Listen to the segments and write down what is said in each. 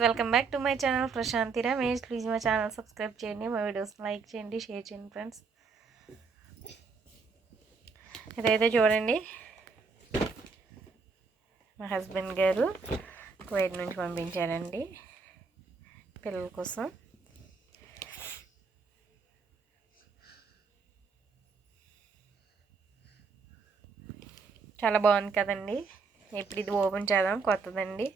Welcome back to my channel Prashanti Ramesh. Please మా channel subscribe చేయండి మా videos like చేయండి షేర్ చేయండి ఫ్రెండ్స్. ఇదైతే చూడండి. మా హస్బెండ్ గారు కువైట్ నుంచి పంపించారండి పిల్లల కోసం. చాలా బాగుంది కదండి. ఇప్పుడు ఇది ఓపెన్ చేద్దాం కొత్తదండి.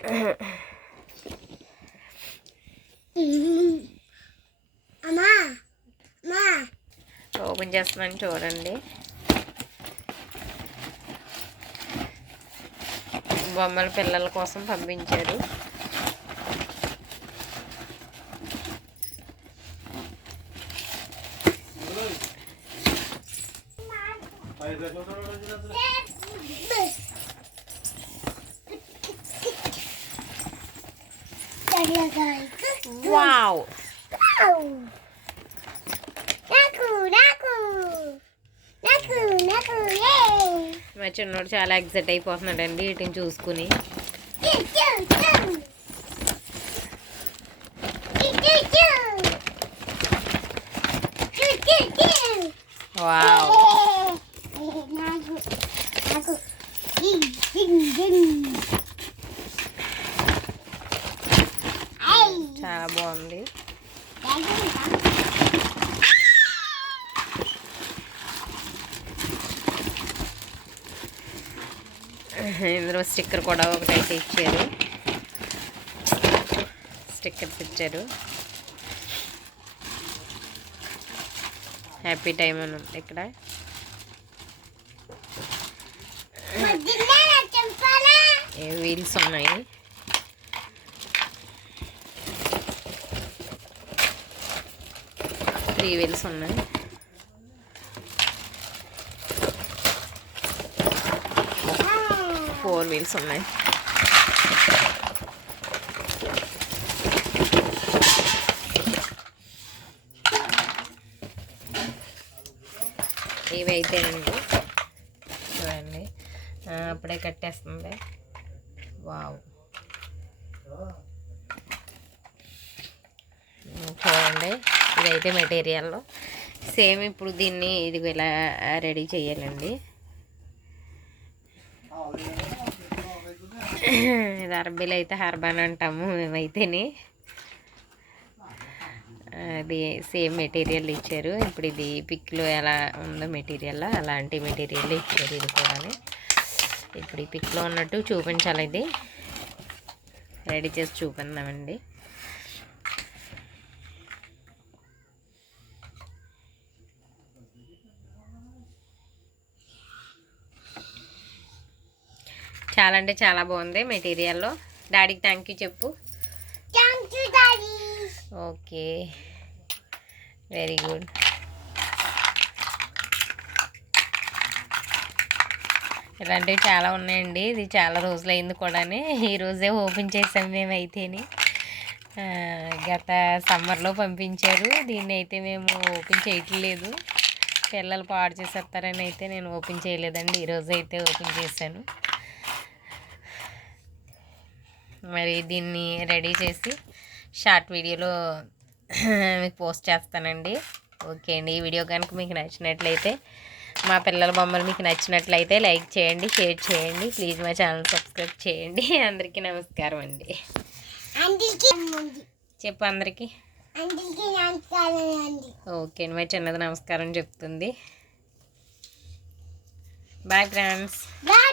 ఓపెన్ చేస్తున్నాను చూడండి. బొమ్మల పిల్లల కోసం పంపించారు. వావ్ నాకు నాకు. నాకు నాకు మా చిన్నోడు చాలా ఎగ్జైట్ అయిపోతున్నాడు అండి వీటిని చూసుకుని. వావ్ నాకు బాగుంది. ఇందులో స్టిక్కర్ కూడా ఒకటైతే ఇచ్చారు. స్టిక్కర్స్ ఇచ్చారు హ్యాపీ టైం అని ఉంది ఇక్కడ వీల్స్ ఉన్నాయి? త్రీ వీల్స్ ఉన్నాయి. ఫోర్ వీల్స్ ఉన్నాయి. ఇవి అయితేనండి చూడండి. అప్పుడే కట్టేస్తుంది. వావ్. చూడండి. ఇదైతే మెటీరియల్. సేమ్ ఇప్పుడు దీన్ని ఇది ఇలా రెడీ చేయాలండి. ఇది అరబీలు అయితే హర్బాన్ అంటాము మేమైతేనే. అది సేమ్ మెటీరియల్ ఇచ్చారు. ఇప్పుడు ఇది పిక్లో ఎలా ఉందో మెటీరియల్ అలాంటి మెటీరియల్ ఇచ్చారు ఇది కూడా. ఇప్పుడు ఈ పిక్లో ఉన్నట్టు చూపించాలి ఇది. రెడీ చేసి చూపిందామండి చాలా అంటే చాలా బాగుంది మెటీరియల్లో. డాడీకి థ్యాంక్ యూ చెప్పు. ఓకే. వెరీ గుడ్ ఇలాంటివి చాలా ఉన్నాయండి. ఇది చాలా రోజులు అయింది కూడా ఈరోజే ఓపెన్ చేసాం మేమైతేని. గత సమ్మర్లో పంపించారు. దీన్ని అయితే మేము ఓపెన్ చేయట్లేదు. పిల్లలు పాడు చేసేస్తారని అయితే నేను ఓపెన్ చేయలేదండి. ఈరోజు అయితే ఓపెన్ చేశాను. మరి దీన్ని రెడీ చేసి షార్ట్ వీడియోలో మీకు పోస్ట్ చేస్తానండి. ఓకే అండి. ఈ వీడియో కనుక మీకు నచ్చినట్లయితే మా పిల్లల బొమ్మలు మీకు నచ్చినట్లయితే లైక్ చేయండి షేర్ చేయండి ప్లీజ్ మా ఛానల్ సబ్స్క్రైబ్ చేయండి. అందరికీ నమస్కారం అండి. చెప్పు అందరికీ. ఓకే అండి. మా చిన్నది నమస్కారం చెప్తుంది. Bye friends bye